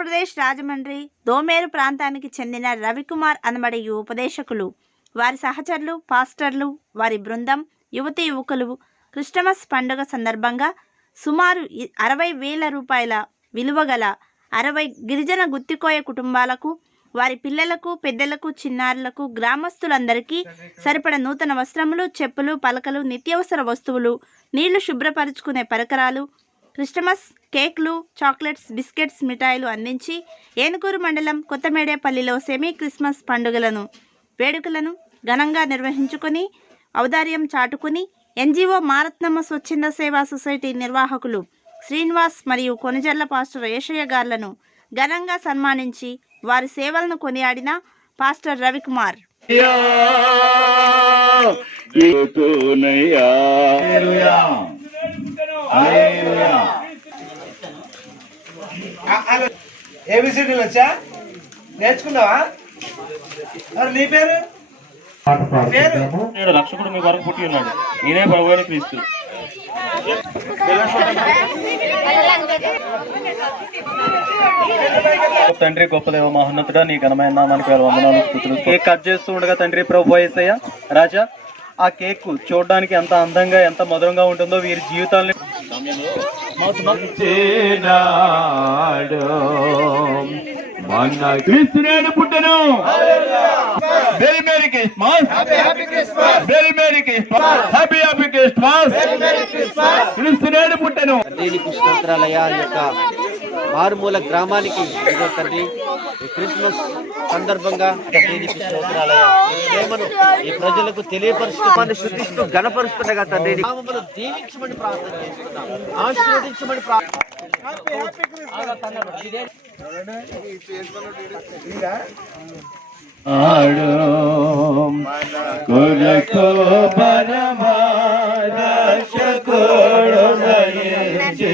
ఆంధ్రప్రదేశ్ రాజమండ్రి దోమేరు ప్రాంతానికి చెందిన రవికుమార్ అనబడే ఈ ఉపదేశకులు, వారి సహచరులు, పాస్టర్లు, వారి బృందం, యువతీ యువకులు క్రిస్టమస్ పండుగ సందర్భంగా సుమారు 60,000 రూపాయల విలువగల 60 గిరిజన గుత్తికోయ కుటుంబాలకు, వారి పిల్లలకు, పెద్దలకు, చిన్నారులకు, గ్రామస్తులందరికీ సరిపడ నూతన వస్త్రములు, చెప్పులు, పలకలు, నిత్యావసర వస్తువులు, నీళ్లు శుభ్రపరుచుకునే పరికరాలు, క్రిస్టమస్ కేక్లు, చాక్లెట్స్, బిస్కెట్స్, మిఠాయిలు అందించి ఏనుకూరు మండలం కొత్తమేడేపల్లిలో సెమీ క్రిస్మస్ వేడుకలను ఘనంగా నిర్వహించుకొని ఔదార్యం చాటుకుని ఎన్జిఓ మారత్నమ్మ స్వచ్ఛంద సేవా సొసైటీ నిర్వాహకులు శ్రీనివాస్ మరియు కొనజర్ల పాస్టర్ ఏషయ్య గారులను ఘనంగా సన్మానించి వారి సేవలను కొనియాడిన పాస్టర్ రవికుమార్. ఏబిసిడీలు వచ్చా నేర్చుకున్నావా? నీ పేరు? రక్షకుడు మీ వరకు పుట్టి ఉన్నాడు, నేనే ప్రభువైన క్రీస్తు. తండ్రి గొప్ప దేవ మహోన్నతుడా, నీ ఘనమైన నామానికి వందనాలు, స్తుతులు. కేక్ కట్ చేస్తూ ఉండగా తండ్రి ప్రభు యేసయ్య రాజా, ఆ కేక్ చూడడానికి ఎంత అందంగా ఎంత మధురంగా ఉంటుందో వీరి జీవితాన్ని క్రీస్తునేడు పుట్టెను. Very merry Christmas, very merry Christmas, happy happy Christmas. క్రీస్తునేడు పుట్టెను. దేవునికి స్తోత్రాలయ్యా. ఈ యొక్క మారుమూల గ్రామానికి ఇదో తండ్రి క్రిస్మస్ సందర్భంగా దేవునికి స్తోత్రాలయ్యా. ప్రేమను ఈ ప్రజలకు తెలియపరుస్తూ శుద్ధిస్తూ గణపరుస్తుండగా తండ్రి నామములో దీవించమని ప్రార్థన చేస్తున్నాం, ఆశీర్వదించమని ప్రార్థన. కొరకు పరమారక్షకుడు దయచేదాడు.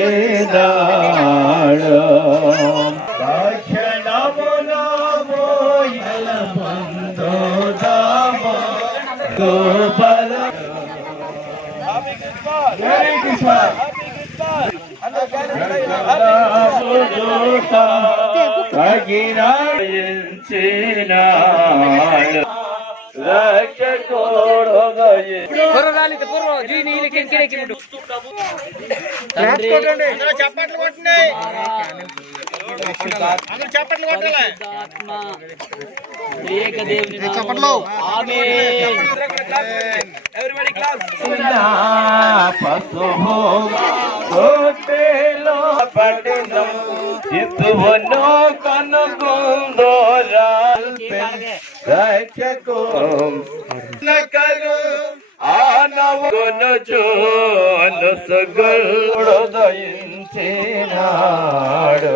దయించినాడు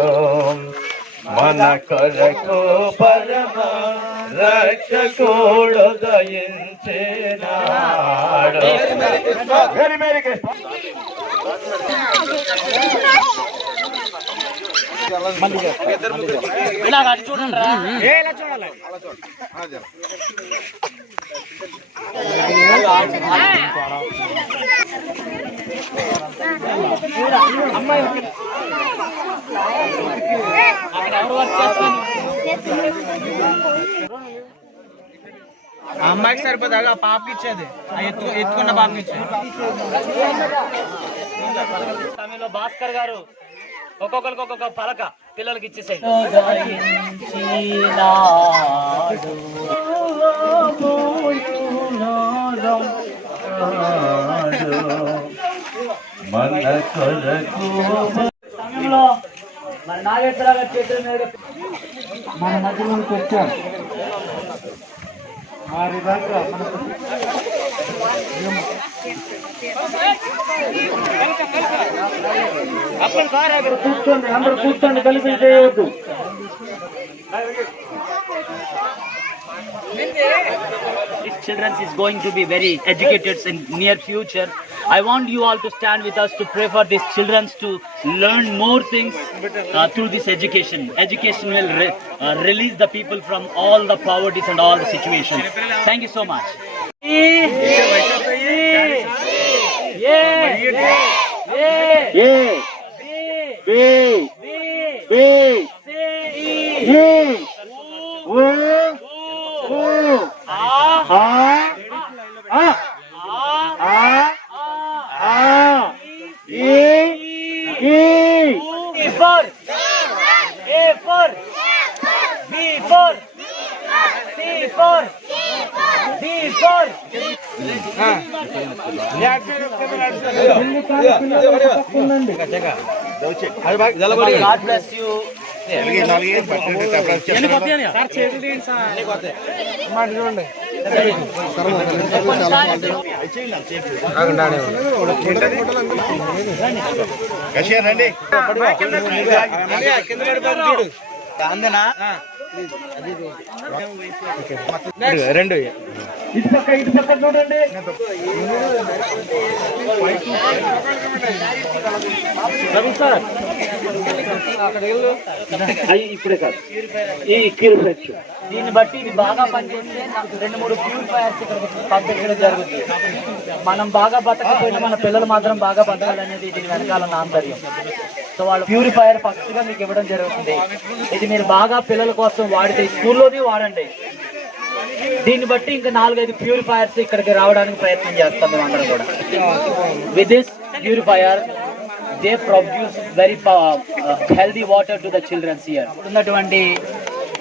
మన కొరకు పరమ రక్షకుడు దయించినాడు. వెరీ వెరీ అమ్మాయికి సరిపోదా? పాపకి ఇచ్చేది ఎత్తుకున్న పాపకి ఇచ్చేది. సమయంలో భాస్కర్ గారు ఒక్కొక్కరికి ఒక్కొక్క పలక పిల్లలకి ఇచ్చేసాయి. సమయంలో మరి నాగేశ్వరరావు గారి చేతుల మీద మన మధ్యలోకి వచ్చారు. వారి దాకా కూర్చోండి, అందరూ కూర్చోండి, కలిపి చేయవద్దు. This children is going to be very educated in near future. I want you all to stand with us to pray for these children to learn more things through this education. Education will release the people from all the poverties and all the situations. Thank you so much. for A for B for C for D for God bless you. రెండు ఇటు పక్క చూడండి. ఇప్పుడే కాదు ఈ purifier దీన్ని బట్టి ఇది బాగా పనిచేస్తే నాకు 2-3 ప్యూరిఫైర్స్ ఇక్కడ పంపించడం జరుగుతుంది. మనం బాగా బతకపోయినా మన పిల్లలు మాత్రం బాగా బతకాలనేది దీని వెనకాల ఉన్న ఆంతర్యం. సో వాళ్ళు ప్యూరిఫైయర్ ఫస్ట్ గా మీకు ఇవ్వడం జరుగుతుంది. ఇది మీరు బాగా పిల్లల కోసం వాడితే స్కూల్లోనే వాడండి. దీన్ని బట్టి ఇంకా 4-5 ప్యూరిఫైయర్స్ ఇక్కడికి రావడానికి ప్రయత్నం చేస్తాం మేము అందరం కూడా. With this purifier they produce very healthy water to the childrens here. ఉన్నటువంటి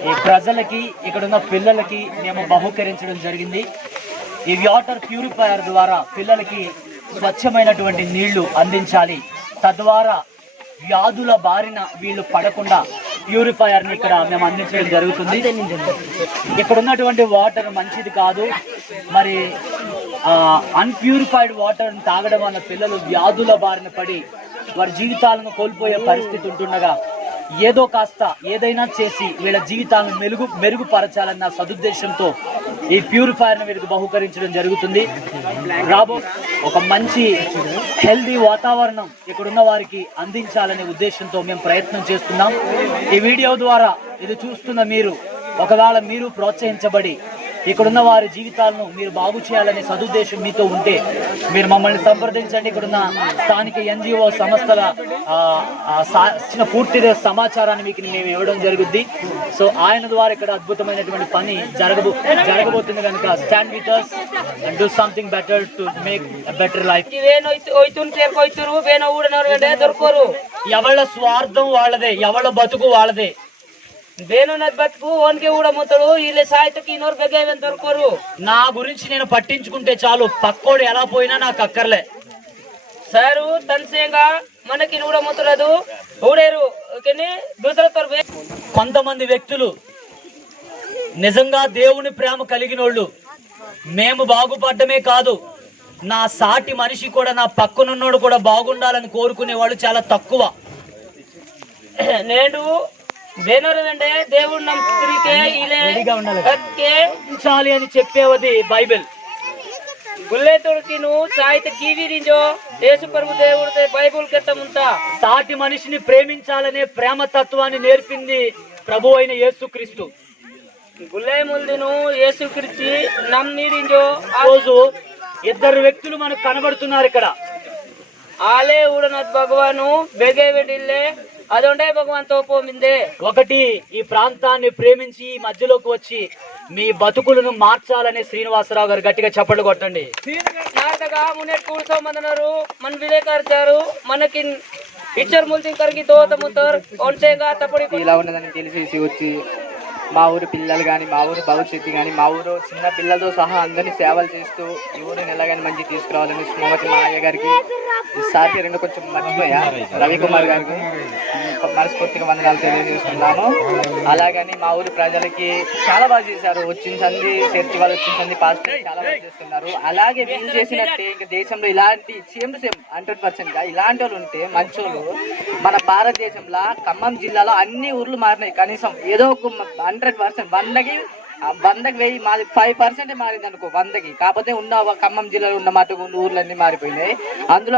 ఈ ప్రజలకి ఇక్కడున్న పిల్లలకి మేము బహుకరించడం జరిగింది. ఈ వాటర్ ప్యూరిఫైయర్ ద్వారా పిల్లలకి స్వచ్ఛమైనటువంటి నీళ్లు అందించాలి. తద్వారా వ్యాధుల బారిన వీళ్ళు పడకుండా ప్యూరిఫైయర్ ని ఇక్కడ మేము అందించడం జరుగుతుంది. ఇక్కడ ఉన్నటువంటి వాటర్ మంచిది కాదు. మరి అన్ప్యూరిఫైడ్ వాటర్ తాగడం వల్ల పిల్లలు వ్యాధుల బారిన పడి వారి జీవితాలను కోల్పోయే పరిస్థితి ఉంటుండగా ఏదో కాస్త ఏదైనా చేసి వీళ్ళ జీవితాలను మెరుగుపరచాలన్న సదుద్దేశంతో ఈ ప్యూరిఫైయర్ ని వీరికి బహుకరించడం జరుగుతుంది. రాబో ఒక మంచి హెల్దీ వాతావరణం ఇక్కడున్న వారికి అందించాలనే ఉద్దేశంతో మేము ప్రయత్నం చేస్తున్నాం. ఈ వీడియో ద్వారా ఇది చూస్తున్న మీరు ఒకవేళ మీరు ప్రోత్సహించబడి ఇక్కడున్న వారి జీవితాలను మీరు బాగు చేయాలనే సదుద్దేశం మీతో ఉంటే మీరు మమ్మల్ని సంప్రదించండి. ఇక్కడున్న స్థానిక ఎన్జిఓ సంస్థల పూర్తి సమాచారాన్ని మీకు మేము ఇవ్వడం జరుగుద్ది. సో ఆయన ద్వారా ఇక్కడ అద్భుతమైనటువంటి పని జరగబోతుంది కనుక stand with us and do something better to make a better life. ఎవళ్ళ స్వార్థం వాళ్ళదే, ఎవళ్ళ బతుకు వాళ్ళదే. బతుకు ఓన్కే కూడా మొత్తడు వీళ్ళ సాయితకి ఇన్నోరు బెగ్గేవని దొరకరు. నా గురించి నేను పట్టించుకుంటే చాలు, పక్కోడు ఎలా పోయినా నాకు అక్కర్లే. సారు తనసేగా మనకి కూడా మొత్తరాదు ఊడేరు. కొంతమంది వ్యక్తులు నిజంగా దేవుని ప్రేమ కలిగినోళ్ళు మేము బాగుపడ్డమే కాదు, నా సాటి మనిషి కూడా, నా పక్కనున్నోడు కూడా బాగుండాలని కోరుకునే వాళ్ళు చాలా తక్కువ. నేను దేవుడు నమ్ముకునే అని చెప్పేవది బైబిల్. సాటి మనిషిని ప్రేమించాలనే ప్రేమ తత్వాన్ని నేర్పింది ప్రభు అయిన యేసుక్రీస్తు. రోజు ఇద్దరు వ్యక్తులు మనకు కనబడుతున్నారు ఇక్కడ. ఆలే ఊడనత్ భగవాను బెగే వెడిల్లే అదొండే భగవాన్ తోపోమిందే. ఒకటి ఈ ప్రాంతాన్ని ప్రేమించి ఈ మధ్యలోకి వచ్చి మీ బతుకులను మార్చాలని శ్రీనివాసరావు గారు గట్టిగా చప్పట్లు కొట్టండి. మన విలేకరు మనకి పిక్చర్ ముల్సింకర్కి తోత ముత్తర్ ఇలా ఉన్నదని తెలిసేసి వచ్చి మా ఊరు పిల్లలు కానీ, మా ఊరు భవిష్యత్తు కానీ, మా ఊరు చిన్న పిల్లలతో సహా అందరినీ సేవలు చేస్తూ ఈ ఊరిని ఎలాగని మంచి తీసుకురావాలని శ్రీమతి మాయ గారికి, సార్ పేరు కొంచెం మర్చిపోయా, రవికుమార్ గారికి మనస్ఫూర్తిగా వందనాలు తెలియజేస్తున్నాను. అలాగని మా ఊరి ప్రజలకి చాలా బాగా చేశారు. వచ్చిన సంది చర్చి వాళ్ళు వచ్చిన సంది పాస్టర్ చాలా బాగా చేస్తున్నారు. అలాగే వీళ్ళు చేసినట్టే ఇంకా దేశంలో ఇలాంటి సేమ్ 100% గా ఇలాంటి వాళ్ళు ఉంటే మంచోళ్ళు మన భారతదేశంలో ఖమ్మం జిల్లాలో అన్ని ఊర్లు మారినాయి. కనీసం ఏదో ఒక 100%, 100కి 1000 మాది 5% మారింది అనుకో 100కి. కాకపోతే ఉన్న ఖమ్మం జిల్లాలో ఉన్న మటుకు ఊర్లన్నీ మారిపోయినాయి. అందులో